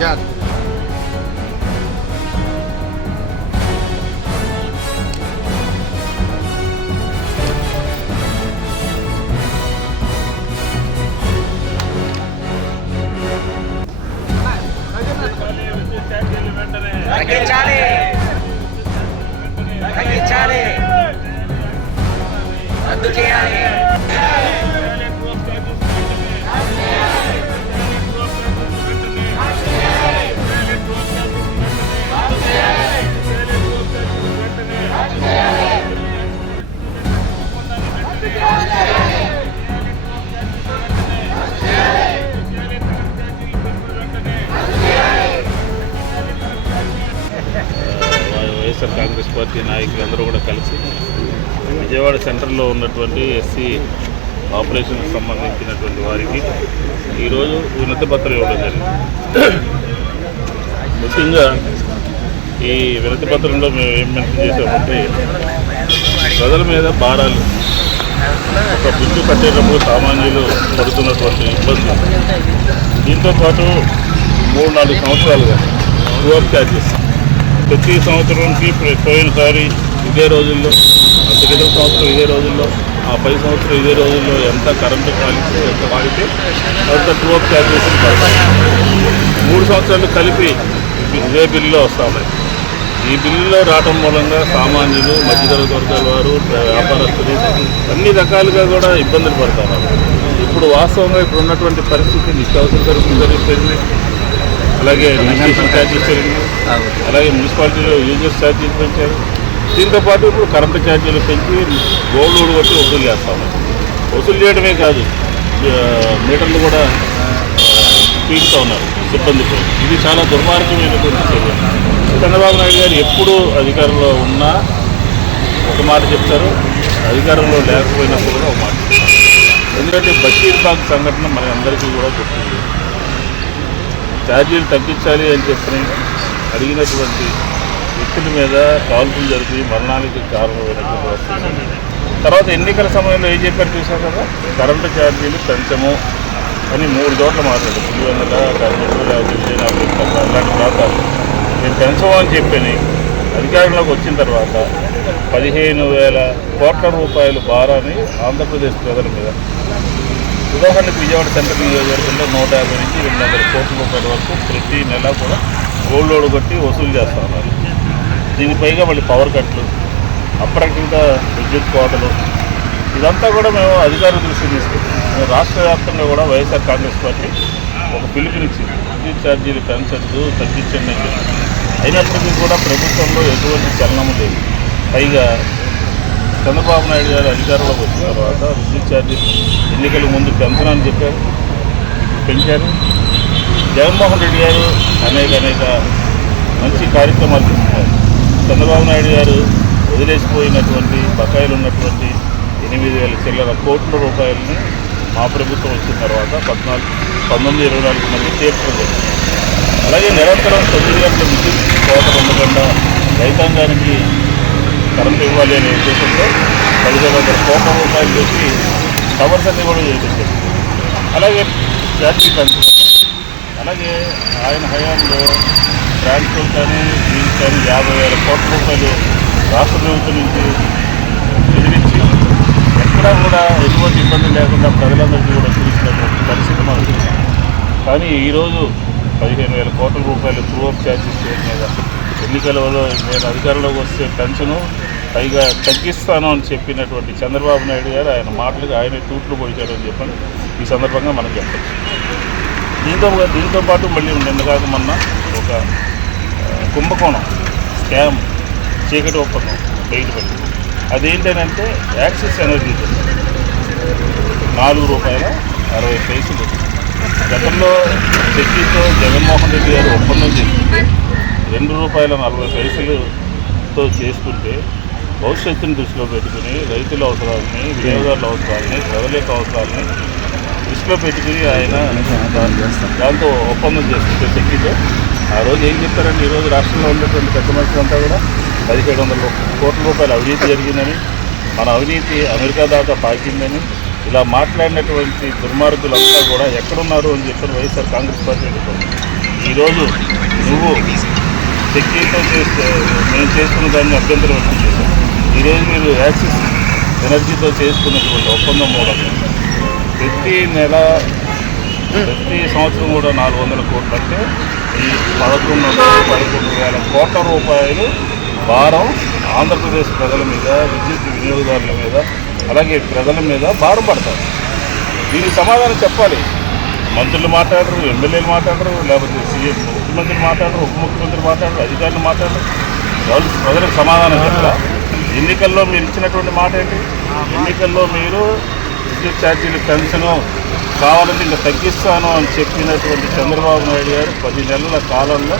John తగ్గించాలి తగ్గించాలి రద్దు చేయాలి పార్టీ నాయకులందరూ కూడా కలిసి విజయవాడ సెంటర్లో ఉన్నటువంటి ఎస్సీ ఆపరేషన్కి సంబంధించినటువంటి వారికి ఈరోజు వినతి పత్రం ఇవ్వడం జరిగింది. ముఖ్యంగా ఈ వినతి పత్రంలో మేము ఏం మెన్షన్ చేసామంటే ప్రజల మీద భారాలు ఒక బిల్లు కట్టేటప్పుడు సామాన్యులు పడుతున్నటువంటి ఇబ్బంది. దీంతో పాటు మూడు నాలుగు సంవత్సరాలుగా టూర్ ఛార్జెస్ ప్రతి సంవత్సరంకి పోయినసారి ఇదే రోజుల్లో అంత క్రితం సంవత్సరం ఇదే రోజుల్లో ఆ పై సంవత్సరం ఇదే రోజుల్లో ఎంత కరెంటు కాలితే ఎంత వాడితే అంత టూర్ క్యాల్కులేషన్ పడతాయి. మూడు సంవత్సరాలు కలిపి ఇదే బిల్లులో వస్తాయి ఈ బిల్లులో రావడం మూలంగా సామాన్యులు మధ్యతరగతి వర్గాల వారు వ్యాపారస్తులు అన్ని రకాలుగా కూడా ఇబ్బందులు పడతారు. ఇప్పుడు వాస్తవంగా ఇప్పుడు ఉన్నటువంటి పరిస్థితి నిత్యావసర సరుకులు ధరలు పెరిగినాయి అలాగే రిజిస్ట్రేషన్ ఛార్జెస్ పెరిగినాయి అలాగే మున్సిపాలిటీలో యూజర్స్ ఛార్జీలు పెంచారు. దీంతో పాటు ఇప్పుడు కరెంటు ఛార్జీలు పెంచి గోల్డ్ లోడ్ కొట్టి వసూలు చేస్తా ఉన్నారు వసూలు చేయడమే కాదు మీటర్లు కూడా పీకుతూ ఉన్నారు సిబ్బందితో ఇది చాలా దుర్మార్గమైనటువంటి చర్య. చంద్రబాబు నాయుడు గారు ఎప్పుడు అధికారంలో ఉన్నా ఒక మాట చెప్తారు. అధికారంలో లేకపోయినప్పుడు కూడా ఒక మాట చెప్తారు. ఎందుకంటే బషీర్బాగ్ సంఘటన మన అందరికీ కూడా గుర్తుంది. ఛార్జీలు తగ్గించాలి అని చెప్పి అడిగినటువంటి వ్యక్తుల మీద కాల్పులు జరిపి మరణానికి కారణమైనటువంటి వస్తుంది తర్వాత ఎన్నికల సమయంలో ఏం చెప్పారు చూసాం కదా? కరెంటు ఛార్జీలు పెంచము అని మూడు చోట్ల మాట్లాడారు. పులివెందుల కర్నూలు లేకపోతే విజయనగరం అలాంటి ప్రాంతాలు. నేను పెంచము అని చెప్పని అధికారంలోకి వచ్చిన తర్వాత పదిహేను వేల కోట్ల రూపాయలు భారాన్ని ఆంధ్రప్రదేశ్ ప్రజల మీద ఉదాహరణకు విజయవాడ సెంట్రల్ నియోజకవర్గంలో నూట యాభై నుంచి రెండు వందల కోట్ల రూపాయల వరకు ప్రతి నెల కూడా గోల్డ్ లోడ్ కొట్టి వసూలు చేస్తూ ఉన్నారు. దీనిపైగా మళ్ళీ పవర్ కట్లు అప్రకటిత విద్యుత్ కోతలు. ఇదంతా కూడా మేము అధికారుల దృష్టికి తీసుకుంటాం రాష్ట్ర వ్యాప్తంగా కూడా వైఎస్ఆర్ కాంగ్రెస్ పార్టీ ఒక పిలుపునిచ్చింది. విద్యుత్ ఛార్జీలు పెంచద్దు తగ్గించండి అయినప్పటికీ కూడా ప్రభుత్వంలో ఎటువంటి చలనము లేదు. పైగా చంద్రబాబు నాయుడు గారు అధికారంలోకి వచ్చిన తర్వాత విద్యుత్ ఛార్జీలు ఎన్నికల ముందు పెంచనని చెప్పారు. పెంచారు. జగన్మోహన్ రెడ్డి గారు అనేక అనేక మంచి కార్యక్రమాలు చేస్తున్నారు. చంద్రబాబు నాయుడు గారు వదిలేసిపోయినటువంటి బకాయిలు ఉన్నటువంటి ఎనిమిది వేల చిల్లర కోట్ల రూపాయలని మా ప్రభుత్వం వచ్చిన తర్వాత పద్నాలుగు పంతొమ్మిది ఇరవై నాలుగు మంది తీర్చడం జరిగింది. అలాగే నిరంతరం తొమ్మిది గంటల విద్యుత్ కోతలు ఉండకుండా రైతాంగానికి కరెంట్ ఇవ్వాలి అనే ఉద్దేశంతో పదిహేను వందల కోట్ల రూపాయలు చేసి టవర్స్ అన్ని కూడా చేపించారు అలాగే ఫ్యాక్టరీ పెంచడం అలాగే ఆయన హయాంలో ట్రాన్స్పోర్ట్ కానీ దీనికి కానీ యాభై వేల కోట్ల రూపాయలు రాష్ట్ర ప్రభుత్వం నుంచి ఎదిరించి ఎక్కడా కూడా ఎటువంటి ఇబ్బంది లేకుండా ప్రజలందరికీ కూడా చూసినటువంటి పరిస్థితి మనకు కానీ ఈరోజు పదిహేను వేల కోట్ల రూపాయలు ప్రూఫ్ ఆఫ్ ఛార్జెస్ చేయడం మీద ఎన్నికలలో నేను అధికారంలోకి వస్తే పెన్షను పైగా తగ్గిస్తాను అని చెప్పినటువంటి చంద్రబాబు నాయుడు గారు ఆయన మాటలకు ఆయన తూట్లు పొడిచారని చెప్పని ఈ సందర్భంగా మనం చెప్పచ్చు. దీంతో దీంతో పాటు మళ్ళీ నిన్న కాక మొన్న ఒక కుంభకోణం స్కామ్ చీకటి ఒప్పందం బయటపడింది. అదేంటంటే యాక్సిస్ ఎనర్జీ నాలుగు రూపాయల అరవై పైసలు గతంలో చెక్కితో జగన్మోహన్ రెడ్డి గారు ఒప్పందం చేసుకుంటే రెండు రూపాయల నలభై పైసలుతో చేసుకుంటే భవిష్యత్తును దృష్టిలో పెట్టుకుని రైతుల అవసరాలని వినియోగదారుల అవసరాలని ప్రజల యొక్క అవసరాలని దృష్టిలో పెట్టుకుని ఆయన దాంతో ఒప్పందం చేసుకుంటే చెక్కితో ఆ రోజు ఏం చెప్పారంటే ఈరోజు రాష్ట్రంలో ఉన్నటువంటి పెద్ద మనుషులంతా కూడా పదిహేడు వందల కోట్ల రూపాయల అవినీతి జరిగిందని మన అవినీతి అమెరికా దాకా పాకిందని ఇలా మాట్లాడినటువంటి దుర్మార్గులంతా కూడా ఎక్కడున్నారు అని చెప్పి వైఎస్ఆర్ కాంగ్రెస్ పార్టీ అడుగుతుంది ఈరోజు నువ్వు శక్తితో చేస్తే మేము చేస్తున్న దాన్ని అభ్యంతరం వ్యక్తం ఈరోజు మీరు యాక్సిస్ ఎనర్జీతో చేసుకున్నటువంటి ఒప్పందం మూలంగా ప్రతి నెల ప్రతి సంవత్సరం కూడా నాలుగు వందల కోట్లు అంటే ఈ పదకొండు పదకొండు వేల కోట్ల రూపాయలు భారం ఆంధ్రప్రదేశ్ ప్రజల మీద విద్యుత్ వినియోగదారుల మీద అలాగే ప్రజల మీద భారం పడతారు. దీనికి సమాధానం చెప్పాలి. మంత్రులు మాట్లాడరు ఎమ్మెల్యేలు మాట్లాడరు లేకపోతే సీఎం ముఖ్యమంత్రి మాట్లాడరు ఉప ముఖ్యమంత్రి మాట్లాడరు అధికారులు మాట్లాడరు. వాళ్ళు ప్రజలకు సమాధానం చెప్పాల? ఎన్నికల్లో మీరు ఇచ్చినటువంటి మాట ఏంటి? ఎన్నికల్లో మీరు విద్యుత్ ఛార్జీలు పెన్షన్ కావాలంటే ఇంకా తగ్గిస్తాను అని చెప్పినటువంటి చంద్రబాబు నాయుడు గారు పది నెలల కాలంలో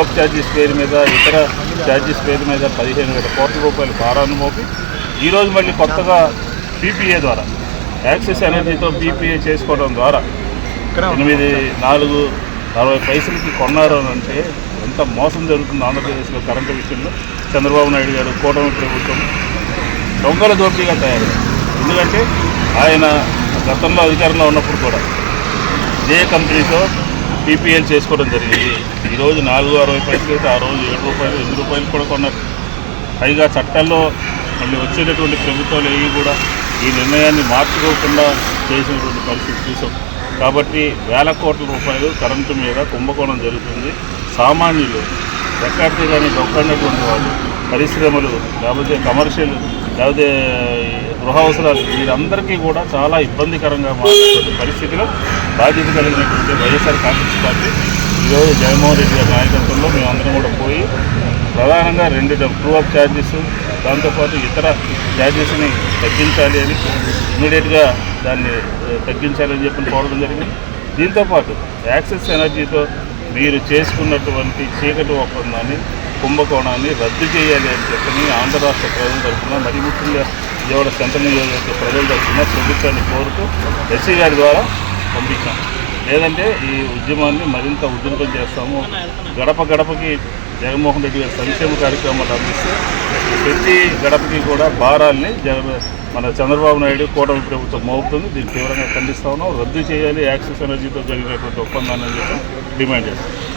అప్ ఛార్జెస్ పేరు మీద ఇతర ఛార్జెస్ పేరు మీద పదిహేను వేల కోట్ల రూపాయల భారాన్ని మోపి ఈరోజు మళ్ళీ కొత్తగా పీపీఏ ద్వారా యాక్సెస్ ఎనర్జీతో పీపీఏ చేసుకోవడం ద్వారా ఎనిమిది నాలుగు అరవై పైసలకి కొన్నారు అని అంటే ఎంత మోసం జరుగుతుంది ఆంధ్రప్రదేశ్లో కరెంటు విషయంలో చంద్రబాబు నాయుడు గారు కూటమి ప్రభుత్వం దొంగల దోపిడీగా తయారయ్యారు ఎందుకంటే ఆయన గతంలో అధికారంలో ఉన్నప్పుడు కూడా ఇదే కంపెనీతో పీపీఎల్ చేసుకోవడం జరిగింది. ఈరోజు నాలుగు అరవై పైసలు అయితే ఆ రోజు ఏడు రూపాయలు ఎనిమిది రూపాయలు కూడా కొన్నారు. పైగా చట్టాల్లో మళ్ళీ వచ్చేటటువంటి ప్రభుత్వాలు ఏవి కూడా ఈ నిర్ణయాన్ని మార్చుకోకుండా చేసినటువంటి పరిస్థితి చూసాం. కాబట్టి వేల కోట్ల రూపాయలు కరెంటు మీద కుంభకోణం జరుగుతుంది. సామాన్యులు ఎక్కడికి కానీ దొక్కనటువంటి వాళ్ళు పరిశ్రమలు లేకపోతే కమర్షియల్ లేకపోతే గృహ అవసరాలు వీరందరికీ కూడా చాలా ఇబ్బందికరంగా మారినటువంటి పరిస్థితిలో బాధ్యత కలిగినటువంటి వైఎస్ఆర్ కాంగ్రెస్ పార్టీ ఈరోజు జగన్మోహన్ రెడ్డి గారి నాయకత్వంలో మేమందరం కూడా పోయి ప్రధానంగా రెండు ట్రూ అప్ ఛార్జెస్ దాంతోపాటు ఇతర ఛార్జెస్ని తగ్గించాలి అని ఇమీడియట్గా దాన్ని తగ్గించాలని చెప్పి కోరడం జరిగింది. దీంతోపాటు యాక్సెస్ ఎనర్జీతో మీరు చేసుకున్నటువంటి చీకటి ఒప్పందాన్ని కుంభకోణాన్ని రద్దు చేయాలి అని చెప్పని ఆంధ్ర రాష్ట్ర ప్రజల తరఫున మరి ముఖ్యంగా విజయవాడ సెంట్రల్ నియోజకవర్గ ప్రజల తరఫున ప్రభుత్వాన్ని కోరుతూ ఎస్సీ గారి ద్వారా పంపించాం. లేదంటే ఈ ఉద్యమాన్ని మరింత ఉధృతం చేస్తాము. గడప గడపకి జగన్మోహన్ రెడ్డి గారి సంక్షేమ కార్యక్రమాలు అందిస్తే ప్రతి గడపకి కూడా భారాల్ని జగన్ మన చంద్రబాబు నాయుడు కూటమి ప్రభుత్వం మోపుతుంది దీన్ని తీవ్రంగా ఖండిస్తా ఉన్నాం. రద్దు చేయాలి యాక్సిస్ ఎనర్జీతో జరిగినటువంటి ఒప్పందాన్ని చెప్పి డిమాండ్ చేస్తాం.